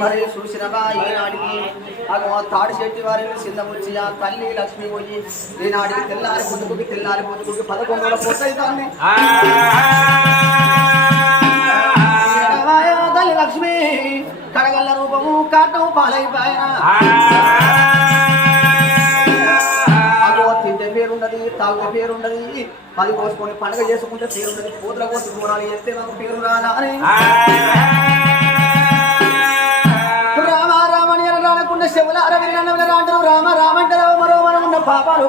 మరి చూసినవా? ఈనాటికి ఆ తాడి చెట్టు వారిని సిద్ధమొచ్చి ఆ తల్లి లక్ష్మి పోయి ఈనాటికి తెల్లారి పొద్దుకుకి తెల్లారి పొద్దుకుకి పదకొండు రోజుల పోతాయితాన్ని తల్లి లక్ష్మి కడగల్ల రూపము కాటం పాలైపోయిన. అగో తింటే పేరుండదు తాగుతే పేరుండదు పది కోసుకొని పండుగ చేసుకుంటే పేరుండదు కూతుల కోసం కూరాలి చేస్తే నాకు పేరు రానా ఉన్న పాపాలు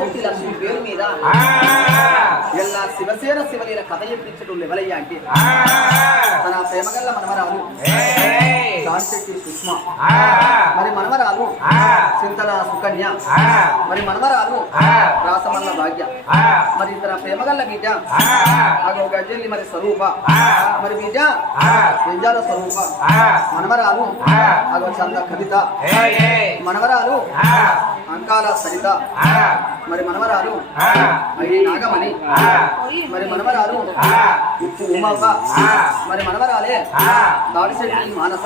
శక్తి లక్ష్మి పేరు మీద ఎల్లా శివసేన శివలీల కథ చెప్పించడం లెవలయ్యా అంటే. తన ప్రేమగల్ల మనమరాలు. శక్తి సుష్మ. మరి మనమరాలు చింతల సుకన్య మరి మనమరాలు రాసమల్ల భాగ్య మరి తన ప్రేమగల్ల బిడ్డ అగో గజ్జల్లి మరి స్వరూప మరి బిడ్డ పెంజాల స్వరూప మనమరాలు అగో చంద కవిత మనవరాలు అంకాల సరిత మరి మనవరాలు నాగమణి మరి మనవరాలు ఉమాప మరి మనవరాలే. దాడిశెట్టి మానస.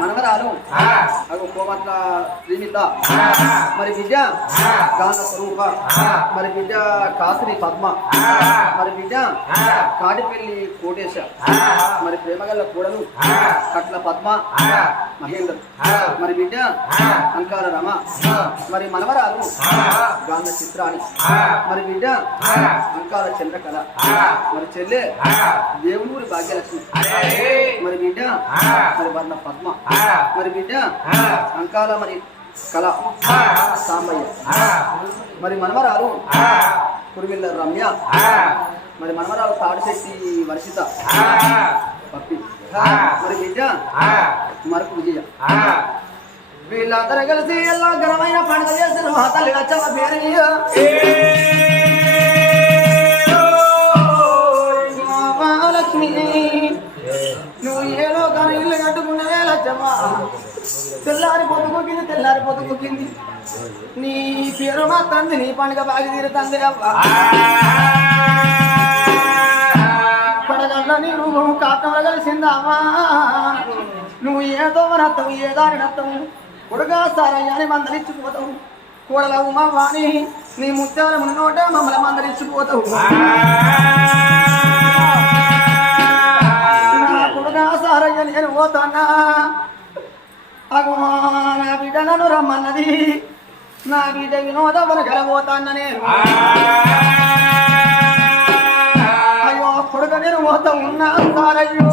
మనవరాలు. అగో కోమట్ల శ్రీమిత మరి బిడ్డ గాన స్వరూప. మరి బిడ్డ కాసిరి పద్మ. మరి బిడ్డ కాడిపల్లి కోటేశ. మరి ప్రేమగల్ల కూడలు. కట్ల పద్మ. మహేందర్. మరి బిడ్డ అంకాల రమ. మరి మనవరాలు. గాంధ చిత్రాని. మరి బిడ్డ అంకాల చంద్రకళ. మరి చెల్లె. దేవునూరి భాగ్యలక్ష్మి. మరి బిడ్డ మరి వర్ణ పద్మ. మరి బిడ్డ అంకాల మరి కళ. సాంబయ్య. మరి మనవరాలు కురిమిల్ల రమ్య. మరి మనవరాలు తాడిశెట్టి వర్షిత. పప్పి. మరి బిడ్డ మరకు విజయ. వీళ్ళందరూ కలిసి ఎలా ఘనమైన పండుగ చేసిన తల్లి లచ్చమ్మ పేరు కట్టుకునే లచ్చమ్మ తెల్లారి పొద్దుకొక్కింది తెల్లారి పొద్దుకొక్కింది నీ పేరు మా తంది నీ పండుగ బాగా తీరుతుంది అవ్వ. పడగల్ల నీ రూపం కాటంలో కలిసిందామా? నువ్వు ఏదో నత్తవు ఏ దారి నత్తవు కొడుగా సారయ్యాని మందలిచ్చిపోతావు. కూడలవు మా వాణి నీ ముత్యాల మున్నోట మమ్మల్ని మందలిచ్చిపోతావు. నా కొడుగా సారయ్య నేను పోతానా? అగో నా బిడ్డ నన్ను రమ్మన్నది. నా బిడ్డ వినోదవన కలబోతాన్న నేను అయ్యో కొడుక నేను పోతా ఉన్నా సారయ్యో.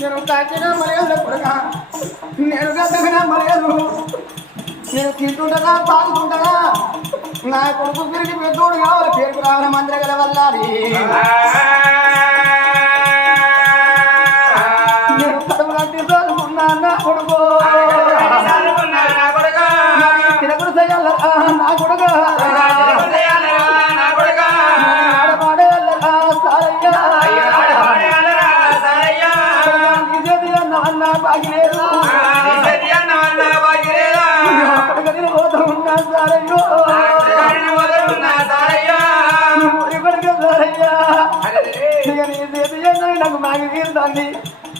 నేను కాకిన మర్యాద కొడుక. నేను గద్దగిన మర్యాద నేను తింటుంటదా తాగుతుంటదా నా కొడుకు తిరిగి పెద్దోడు కావాలి పేరుకు రావడం మందిర గల ఇదేది నాన్న బాగిలేదు కొడుకు పోతా ఉన్నా సారయ్యో? నాకు మాగి తీరుతాంది.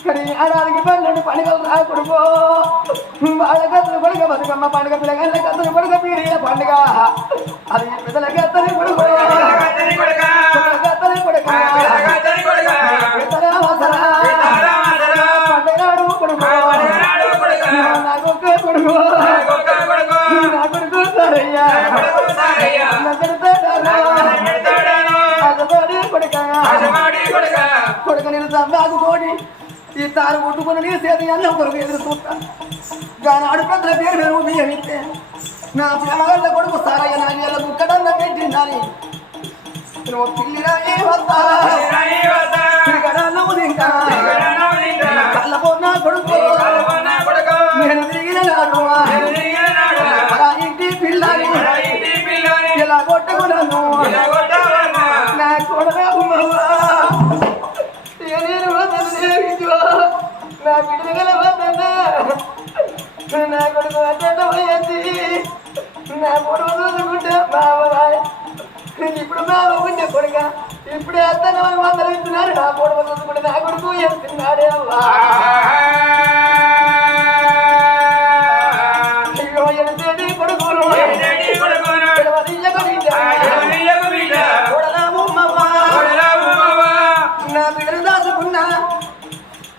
కానీ ఆడానికి పన్నెండు పండుగలు రా కొడుకో వాళ్ళ కత్తులు కొడుక బతుకమ్మ పండుగ పిల్లగాళ్ళ కత్తులు కొడుక పీరియ పండుగ. అది పెద్దల కత్తని కొడుకు కోడి ఈ తారు కొట్టుకుని నీ చేతి అన్న కొడుకు ఎదురు చూస్తా. గానాడు పెద్దల పేరు నేను బియ్యమిస్తే నా పిల్లల కొడుకు సారయ్య నా వీళ్ళ కుక్కడన్న పెట్టిండాలి. నువ్వు పిల్లిరా ఏ వస్తా. కళ్ళపోనా కొడుకు. నేను తిరిగిన నాడు ఇంటి పిల్లని. ఇలా కొట్టుకున్నాను. కొడుకు పోయింది నా కొడుకు చూసుకుంటే బాబాయ్ ఇప్పుడు మా ఉండే కొడుక. ఇప్పుడే అత్తన వందలు ఇస్తున్నారు. నా కొడుకు చూసుకుంటే నా కొడుకు ఎంతున్నాడే అవ్వా. నా బిడ్డను దాచుకున్నా.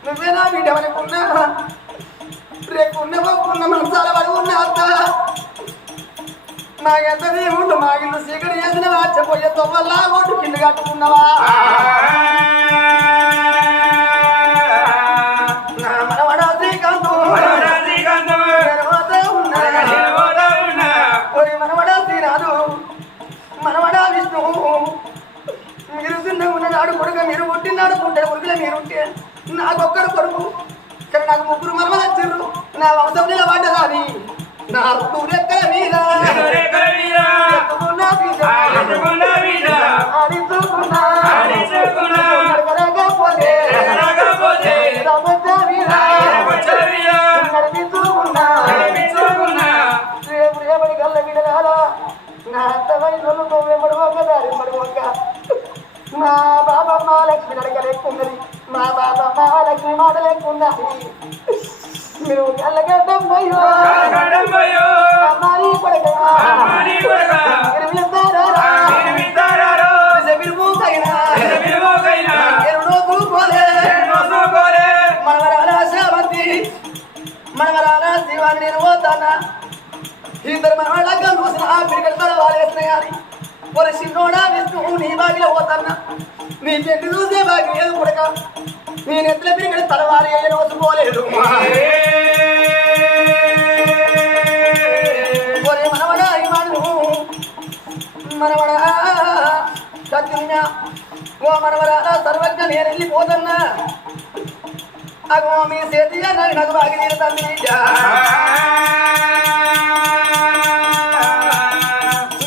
నువ్వే నా బిడ్డ అనుకున్నా రేపు ఉన్న ఉన్న మనసాల పడి ఉన్న అత్త. నాకెంత దేవుడు మా ఇల్లు సీకటి చేసిన వాచపోయే తొవ్వల్లా ఓటు కింద కట్టుకున్నావా? మీరు చిన్న ఉన్ననాడు కొడుకు మీరు పుట్టినాడు పుట్టిన కొడుకులే మీరుంటే నాకొక్కడు కొడుకు. మా బాబమ్మ లక్ష్మి నడక లేకున్నది మా బాబమ్మ లక్ష్మి మాట లేకున్నది మీరు మూతైనా ఎరుడో కూకోలే మనవరాల శావంతి మనవరాల శివాన్ని నేను పోతానా? ఇద్దరు మనవాళ్ళగా చూసిన ఆ పిరికలు కూడా వాలేస్తున్నాయని ఒక చిన్నోడా విష్ణు నీ బాగిలో పోతానా? నీ చెట్టు చూసే బాగి లేదు కొడక. నేను ఎత్తుల పిరికలు తలవాలి అయ్యని వసుకోలేదు మనవడా? సత్యున్నా ఓ మనవరా సర్వజ్ఞ నేను వెళ్ళిపోతున్నా అగో మీ చేతిగా నాకు బాగా తీరుతుంది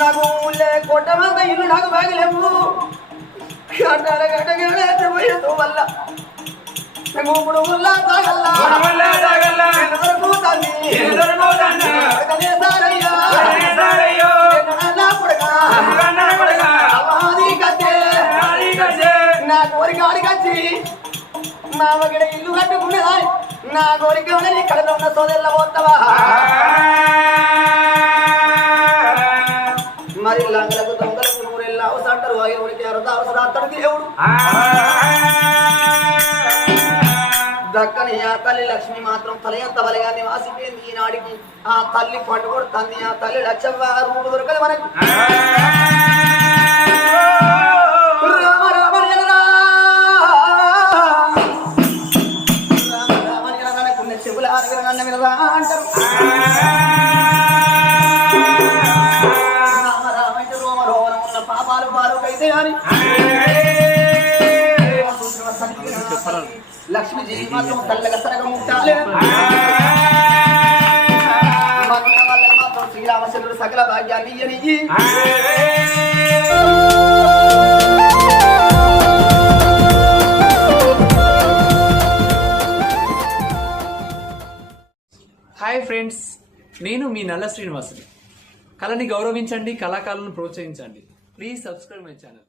నాకు ఊళ్ళే కొట్టమంత ఇల్లు నాకు బాగలేవు గడ్డల గడ్డగడపోయేదు వల్ల. ఇప్పుడు ఊళ్ళా తాగల్లా. దొరుకుతుంది అడగలే సారయ్యా. నా కోరిక అడిగచ్చి నా ఒకడ ఇల్లు కట్టుకునేదా నా కోరిక ఉన్నది కడలో ఉన్న సోదరుల పోతావా? చక్కని ఆ తల్లి లక్ష్మి మాత్రం తలయంత బలిగా నివాసిపోయింది ఈనాడికి ఆ తల్లి పట్టుకొడుతుంది ఆ తల్లి లక్షవ్వ రూపు దొరకదు మనకు చెవుల వినరా అంటారు. రామ రామ ఉన్న పాపాలు పాలుకైతే అని లక్ష్మి జీవి మాత్రం తల్లగా తరగ మాత్రం శ్రీరామచంద్రుడు సకల భాగ్యాన్ని ఇయ్యనియ్యి. హాయ్ ఫ్రెండ్స్ నేను మీ నల్ల శ్రీనివాసుని. కళని గౌరవించండి కళాకారులను ప్రోత్సహించండి. Please subscribe my channel.